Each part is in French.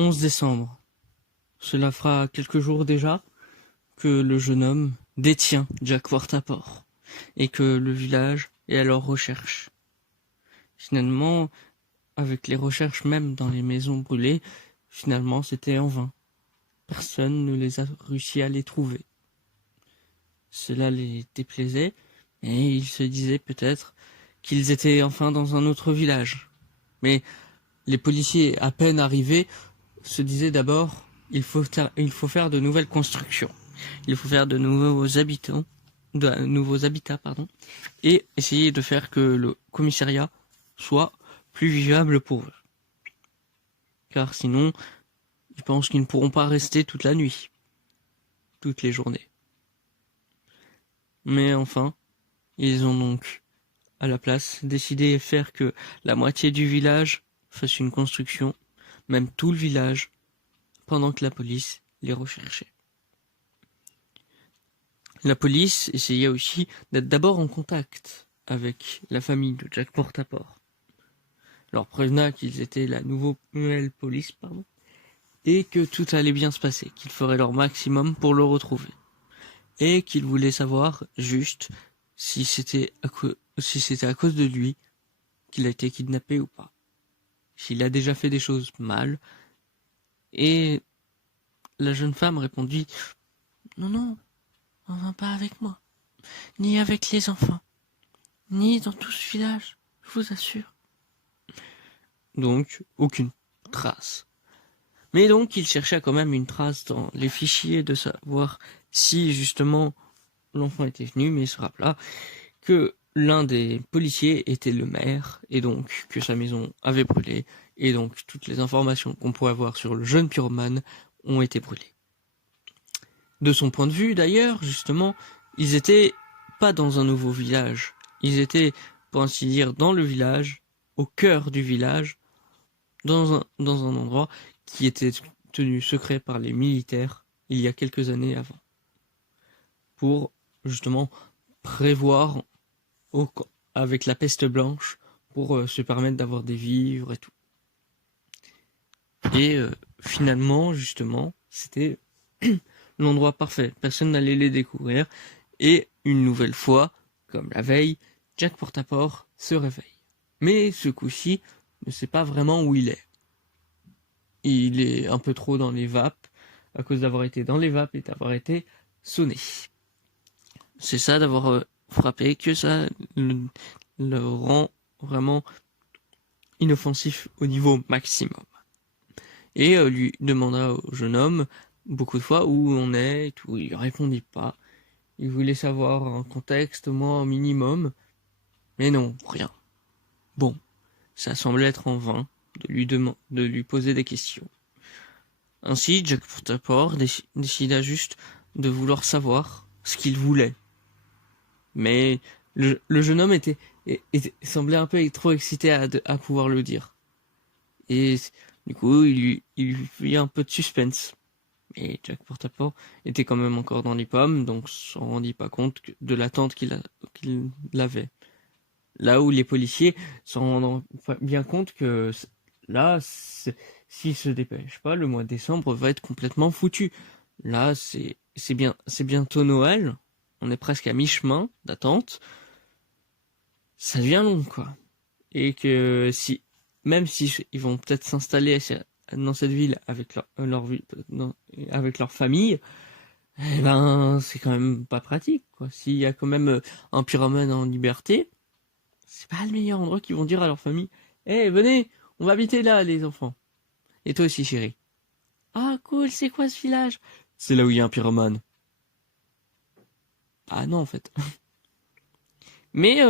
11 décembre. Cela fera quelques jours déjà que le jeune homme détient Jack Portaport et que le village est à leur recherche. Finalement, avec les recherches même dans les maisons brûlées, finalement c'était en vain. Personne ne les a réussi à les trouver. Cela les déplaisait, et ils se disaient peut-être qu'ils étaient enfin dans un autre village. Mais les policiers, à peine arrivés, se disaient d'abord il faut faire de nouvelles constructions. Il faut faire de nouveaux habitats, et essayer de faire que le commissariat soit plus vivable pour eux. Car sinon, ils pensent qu'ils ne pourront pas rester toute la nuit, toutes les journées. Mais enfin, ils ont donc, à la place, décidé de faire que la moitié du village fasse une construction, même tout le village, pendant que la police les recherchait. La police essayait aussi d'être d'abord en contact avec la famille de Jack Portaport. Leur prévena qu'ils étaient la nouvelle police, et que tout allait bien se passer, qu'ils feraient leur maximum pour le retrouver. Et qu'ils voulaient savoir juste si c'était à cause de lui qu'il a été kidnappé ou pas. S'il a déjà fait des choses mal. Et la jeune femme répondit « Non, on va pas avec moi, ni avec les enfants, ni dans tout ce village, je vous assure. » Donc, aucune trace. Mais donc, il chercha quand même une trace dans les fichiers de savoir si, justement, l'enfant était venu, mais il se rappela que l'un des policiers était le maire, et donc que sa maison avait brûlé, et donc toutes les informations qu'on pourrait avoir sur le jeune pyromane ont été brûlées. De son point de vue, d'ailleurs, justement, ils étaient pas dans un nouveau village. Ils étaient, pour ainsi dire, dans le village, au cœur du village, dans un endroit qui était tenu secret par les militaires il y a quelques années avant. Pour, justement, prévoir avec la peste blanche pour se permettre d'avoir des vivres et tout. Et finalement, justement, c'était l'endroit parfait. Personne n'allait les découvrir. Et une nouvelle fois, comme la veille, Jack Portaport se réveille. Mais ce coup-ci, ne sait pas vraiment où il est. Il est un peu trop dans les vapes, à cause d'avoir été dans les vapes et d'avoir été sonné. C'est ça, d'avoir frappé, que ça le rend vraiment inoffensif au niveau maximum. Et lui demanda au jeune homme beaucoup de fois où on est et tout. Il répondit pas. Il voulait savoir un contexte, moi, un minimum. Mais non, rien. Bon, ça semblait être en vain de lui poser des questions. Ainsi, Jack Portaport décida juste de vouloir savoir ce qu'il voulait. Mais le jeune homme semblait un peu trop excité à pouvoir le dire. Et du coup, il lui fit un peu de suspense. Et Jack Portaport était quand même encore dans les pommes, donc s'en rendit pas compte de l'attente qu'il avait. Là où les policiers s'en rendent bien compte que là, s'il se dépêche pas, le mois de décembre va être complètement foutu. Là, c'est bientôt Noël. On est presque à mi-chemin d'attente. Ça devient long, quoi. Et que même si ils vont peut-être s'installer dans cette ville avec avec leur famille, eh ben, c'est quand même pas pratique, quoi. S'il y a quand même un pyromane en liberté, c'est pas le meilleur endroit qu'ils vont dire à leur famille. Venez, on va habiter là, les enfants. Et toi aussi, chérie. Ah, cool, c'est quoi ce village? C'est là où il y a un pyromane. Ah non, en fait. Mais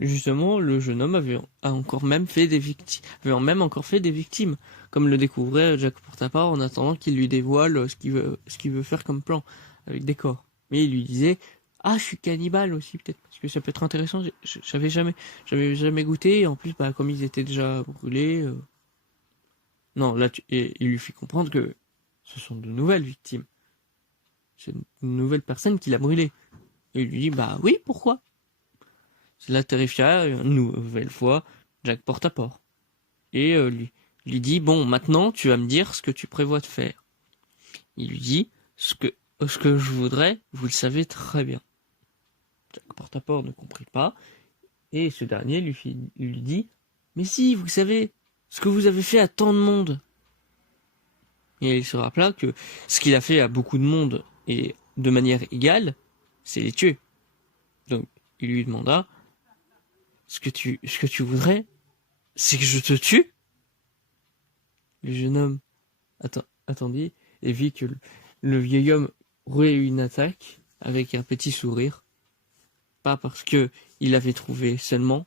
justement, le jeune homme avait encore fait des victimes, comme le découvrait Jack Portaport en attendant qu'il lui dévoile ce qu'il veut faire comme plan avec des corps. Mais il lui disait ah, je suis cannibale aussi, peut-être, parce que ça peut être intéressant. J'avais jamais goûté, et en plus, comme ils étaient déjà brûlés. Non, là, et il lui fit comprendre que ce sont de nouvelles victimes. C'est une nouvelle personne qui l'a brûlé. Et il lui dit oui, pourquoi? Cela terrifia une nouvelle fois Jack Portaport. Et Il lui dit, bon, maintenant, tu vas me dire ce que tu prévois de faire. Il lui dit, ce que je voudrais, vous le savez très bien. Jack Portaport ne comprit pas, et ce dernier lui dit, mais si, vous savez, ce que vous avez fait à tant de monde. Et il se rappela que ce qu'il a fait à beaucoup de monde, et de manière égale, c'est les tuer. Donc, il lui demanda, ce que tu voudrais, c'est que je te tue? Le jeune homme attendit et vit que le vieil homme rouait une attaque avec un petit sourire, pas parce que il l'avait trouvé seulement,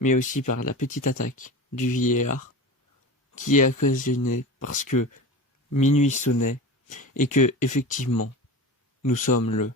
mais aussi par la petite attaque du vieillard, qui est occasionnée parce que minuit sonnait et que, effectivement, nous sommes le